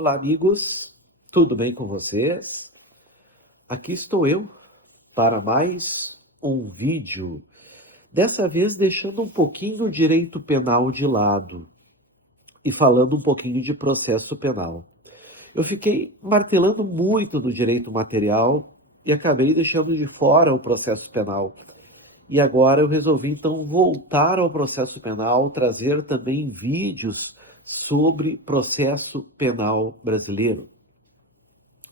Olá, amigos, tudo bem com vocês? Aqui estou eu para mais um vídeo, dessa vez deixando um pouquinho o direito penal de lado e falando um pouquinho de processo penal. Eu fiquei martelando muito no direito material e acabei deixando de fora o processo penal. E agora eu resolvi então voltar ao processo penal, trazer também vídeos sobre processo penal brasileiro.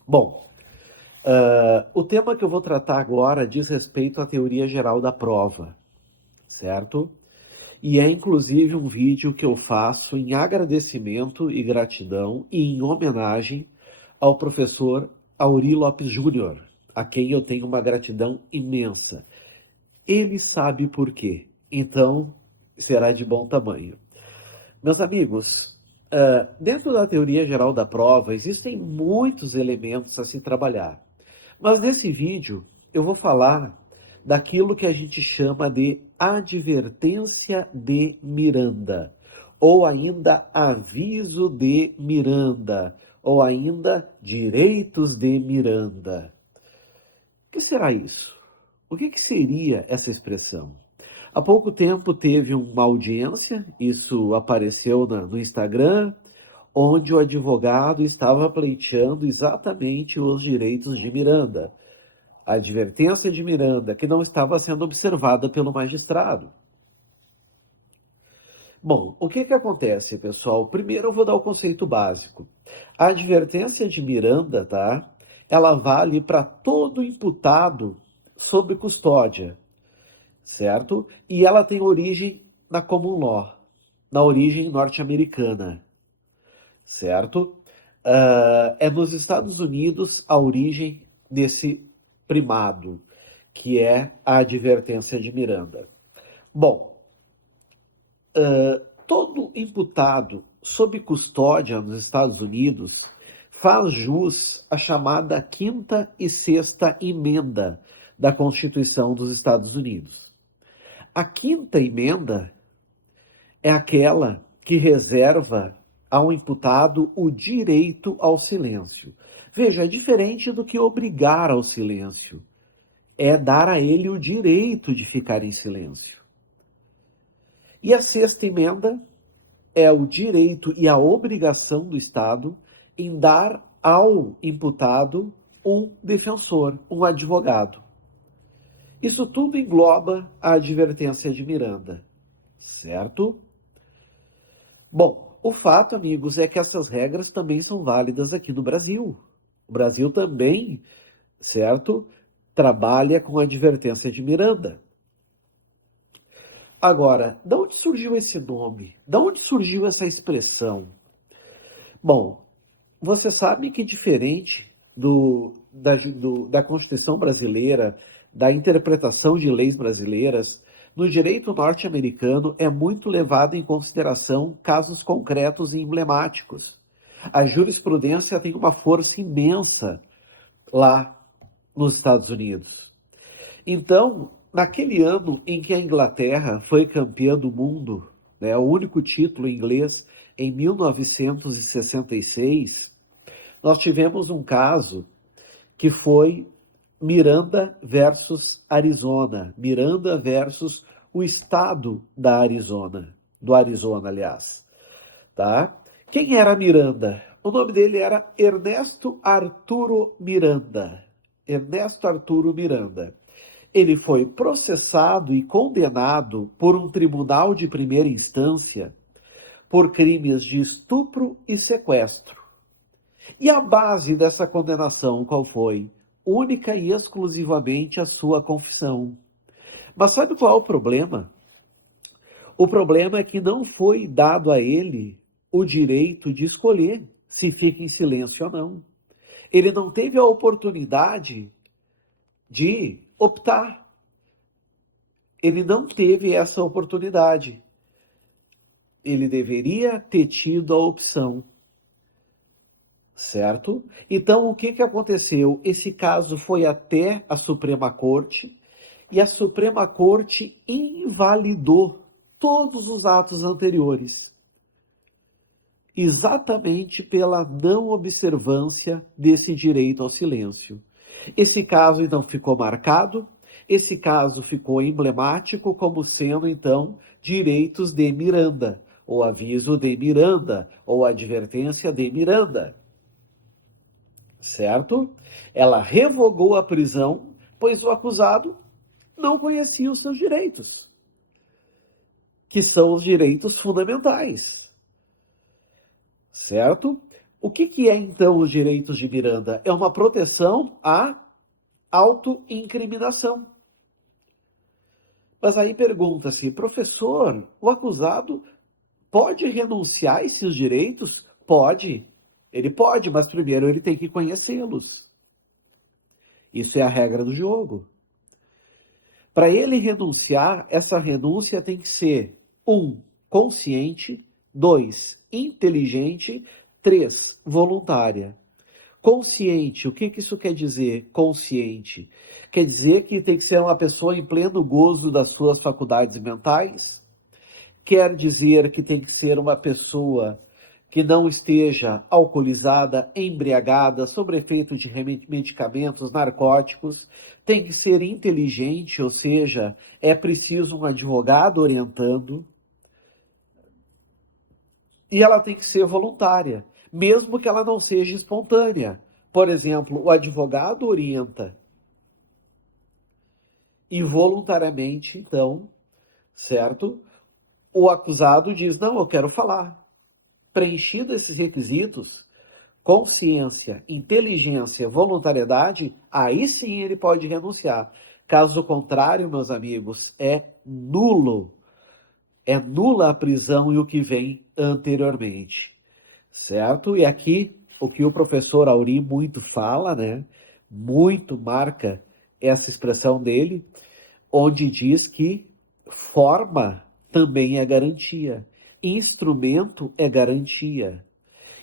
Bom, o tema que eu vou tratar agora diz respeito à teoria geral da prova, certo? E é inclusive um vídeo que eu faço em agradecimento e gratidão e em homenagem ao professor Auri Lopes Júnior, a quem eu tenho uma gratidão imensa. Ele sabe por quê, então será de bom tamanho. Meus amigos, dentro da teoria geral da prova existem muitos elementos a se trabalhar. Mas nesse vídeo eu vou falar daquilo que a gente chama de advertência de Miranda, ou ainda aviso de Miranda, ou ainda direitos de Miranda. O que será isso? O que seria essa expressão? Há pouco tempo teve uma audiência, isso apareceu no Instagram, onde o advogado estava pleiteando exatamente os direitos de Miranda, a advertência de Miranda, que não estava sendo observada pelo magistrado. Bom, o que acontece, pessoal? Primeiro eu vou dar o conceito básico. A advertência de Miranda, tá? Ela vale para todo imputado sob custódia, certo? E ela tem origem na common law, na origem norte-americana, certo? É nos Estados Unidos a origem desse primado, que é a advertência de Miranda. Bom, todo imputado sob custódia nos Estados Unidos faz jus à chamada quinta e sexta emenda da Constituição dos Estados Unidos. A quinta emenda é aquela que reserva ao imputado o direito ao silêncio. Veja, é diferente do que obrigar ao silêncio. É dar a ele o direito de ficar em silêncio. E a sexta emenda é o direito e a obrigação do Estado em dar ao imputado um defensor, um advogado. Isso tudo engloba a advertência de Miranda, certo? Bom, o fato, amigos, é que essas regras também são válidas aqui no Brasil. O Brasil também, certo, trabalha com a advertência de Miranda. Agora, de onde surgiu esse nome? De onde surgiu essa expressão? Bom, você sabe que diferente da Constituição brasileira, da interpretação de leis brasileiras, no direito norte-americano é muito levado em consideração casos concretos e emblemáticos. A jurisprudência tem uma força imensa lá nos Estados Unidos. Então, naquele ano em que a Inglaterra foi campeã do mundo, o único título inglês em 1966, nós tivemos um caso que foi Miranda versus Arizona. Miranda versus o estado da Arizona, do Arizona, aliás. Tá? Quem era Miranda? O nome dele era Ernesto Arturo Miranda. Ernesto Arturo Miranda. Ele foi processado e condenado por um tribunal de primeira instância por crimes de estupro e sequestro. E a base dessa condenação qual foi? Única e exclusivamente a sua confissão. Mas sabe qual é o problema? O problema é que não foi dado a ele o direito de escolher se fica em silêncio ou não. Ele não teve a oportunidade de optar. Ele não teve essa oportunidade. Ele deveria ter tido a opção. Certo? Então, o que aconteceu? Esse caso foi até a Suprema Corte e a Suprema Corte invalidou todos os atos anteriores. exatamente pela não observância desse direito ao silêncio. Esse caso, então, ficou marcado, esse caso ficou emblemático como sendo, então, direitos de Miranda, ou aviso de Miranda, ou advertência de Miranda. Certo? Ela revogou a prisão, pois o acusado não conhecia os seus direitos, que são os direitos fundamentais. Certo? O que é, então, os direitos de Miranda? É uma proteção à autoincriminação. Mas aí pergunta-se, professor, o acusado pode renunciar a esses direitos? Pode. Ele pode, mas primeiro ele tem que conhecê-los. Isso é a regra do jogo. Para ele renunciar, essa renúncia tem que ser 1, consciente, 2, inteligente, 3, voluntária. Consciente, o que isso quer dizer, consciente? Quer dizer que tem que ser uma pessoa em pleno gozo das suas faculdades mentais? Quer dizer que tem que ser uma pessoa que não esteja alcoolizada, embriagada, sob efeito de medicamentos, narcóticos? Tem que ser inteligente, ou seja, é preciso um advogado orientando. E ela tem que ser voluntária, mesmo que ela não seja espontânea. Por exemplo, o advogado orienta e voluntariamente, então, certo? O acusado diz, não, eu quero falar. Preenchido esses requisitos, consciência, inteligência, voluntariedade, aí sim ele pode renunciar. Caso contrário, meus amigos, é nulo. É nula a prisão e o que vem anteriormente. Certo? E aqui, o que o professor Auri muito fala, né? Muito marca essa expressão dele, onde diz que forma também é garantia, instrumento é garantia.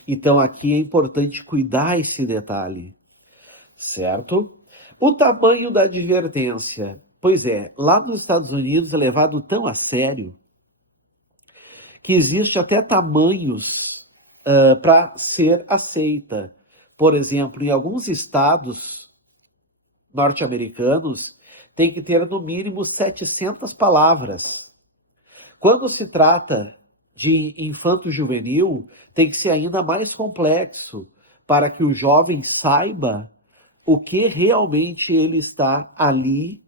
Então aqui é importante cuidar esse detalhe, certo? O tamanho da advertência. Pois é, lá nos Estados Unidos é levado tão a sério que existe até tamanhos para ser aceita. Por exemplo, em alguns estados norte-americanos, tem que ter no mínimo 700 palavras. Quando se trata de infanto-juvenil, tem que ser ainda mais complexo, para que o jovem saiba o que realmente ele está ali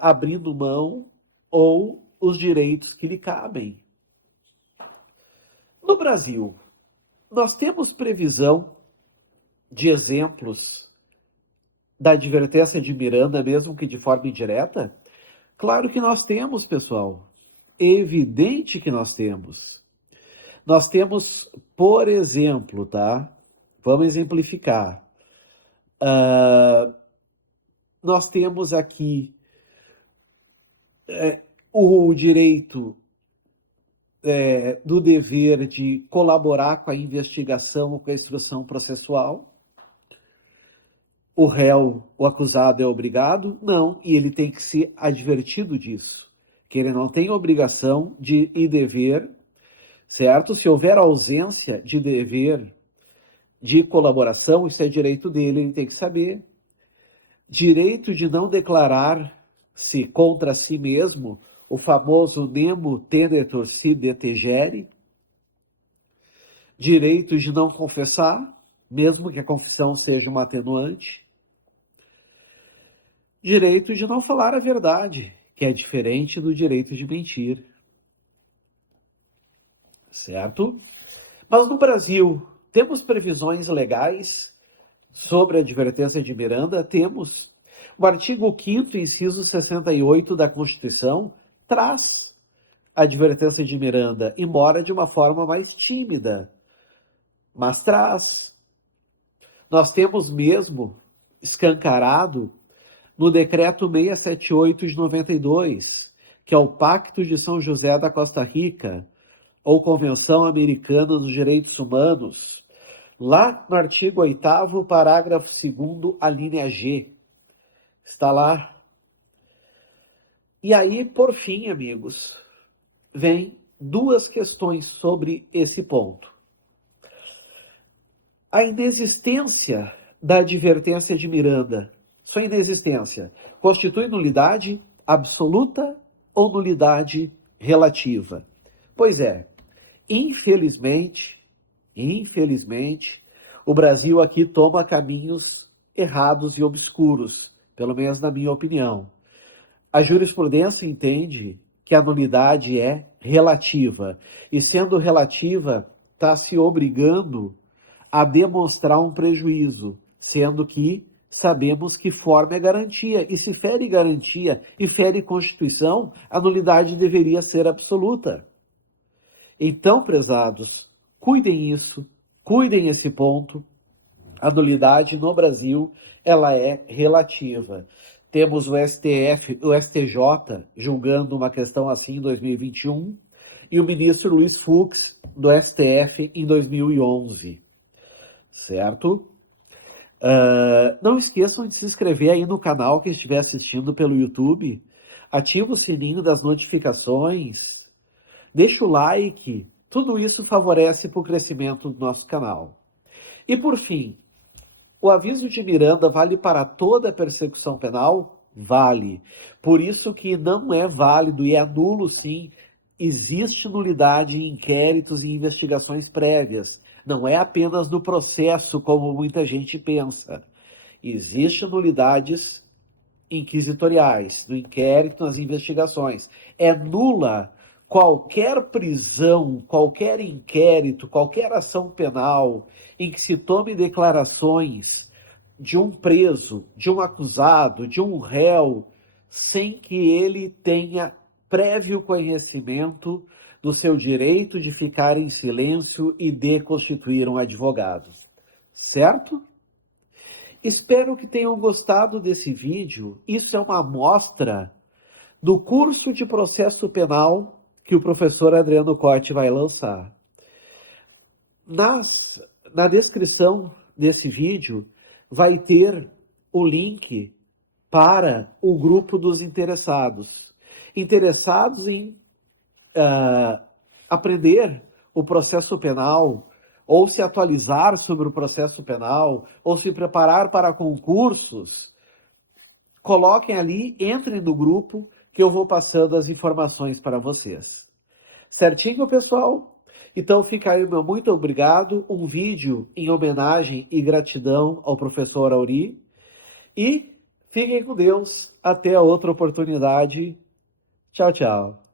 abrindo mão ou os direitos que lhe cabem. No Brasil, nós temos previsão de exemplos da advertência de Miranda, mesmo que de forma indireta? Claro que nós temos, pessoal. É evidente que nós temos. Nós temos, por exemplo, tá? Vamos exemplificar. Nós temos aqui o direito do dever de colaborar com a investigação ou com a instrução processual. O réu, o acusado é obrigado? Não, e ele tem que ser advertido disso, que ele não tem obrigação e dever, certo? Se houver ausência de dever de colaboração, isso é direito dele, ele tem que saber. Direito de não declarar-se contra si mesmo, o famoso nemo tenetur si detegere. Direito de não confessar, mesmo que a confissão seja uma atenuante. Direito de não falar a verdade, que é diferente do direito de mentir. Certo? Mas no Brasil, temos previsões legais sobre a advertência de Miranda? Temos. O artigo 5º, inciso 68 da Constituição, traz a advertência de Miranda, embora de uma forma mais tímida, mas traz. Nós temos mesmo escancarado no decreto 678 de 92, que é o Pacto de São José da Costa Rica, ou Convenção Americana dos Direitos Humanos, lá no artigo 8º, parágrafo 2º, a linha G. Está lá. E aí, por fim, amigos, vem duas questões sobre esse ponto. A inexistência da advertência de Miranda, sua inexistência, constitui nulidade absoluta ou nulidade relativa? Pois é, infelizmente, o Brasil aqui toma caminhos errados e obscuros, pelo menos na minha opinião. A jurisprudência entende que a nulidade é relativa, e sendo relativa, está se obrigando a demonstrar um prejuízo, sendo que sabemos que forma é garantia, e se fere garantia e fere Constituição, a nulidade deveria ser absoluta. Então, prezados, cuidem isso, cuidem esse ponto. A nulidade no Brasil, ela é relativa. Temos o STF, o STJ, julgando uma questão assim em 2021, e o ministro Luiz Fux, do STF, em 2011. Certo? Não esqueçam de se inscrever aí no canal que estiver assistindo pelo YouTube. Ativa o sininho das notificações. Deixa o like. Tudo isso favorece para o crescimento do nosso canal. E por fim, o aviso de Miranda vale para toda a persecução penal? Vale. Por isso que não é válido e é nulo, sim. Existe nulidade em inquéritos e investigações prévias. Não é apenas no processo, como muita gente pensa. Existem nulidades inquisitoriais, no inquérito, nas investigações. É nula qualquer prisão, qualquer inquérito, qualquer ação penal em que se tome declarações de um preso, de um acusado, de um réu, sem que ele tenha prévio conhecimento do seu direito de ficar em silêncio e de constituir um advogado. Certo? Espero que tenham gostado desse vídeo. Isso é uma amostra do curso de processo penal que o professor Adriano Corte vai lançar. Na descrição desse vídeo vai ter o link para o grupo dos interessados. Interessados em aprender o processo penal, ou se atualizar sobre o processo penal, ou se preparar para concursos, coloquem ali, entrem no grupo, que eu vou passando as informações para vocês. Certinho, pessoal? Então fica aí meu muito obrigado, um vídeo em homenagem e gratidão ao professor Auri, e fiquem com Deus, até a outra oportunidade. Tchau, tchau.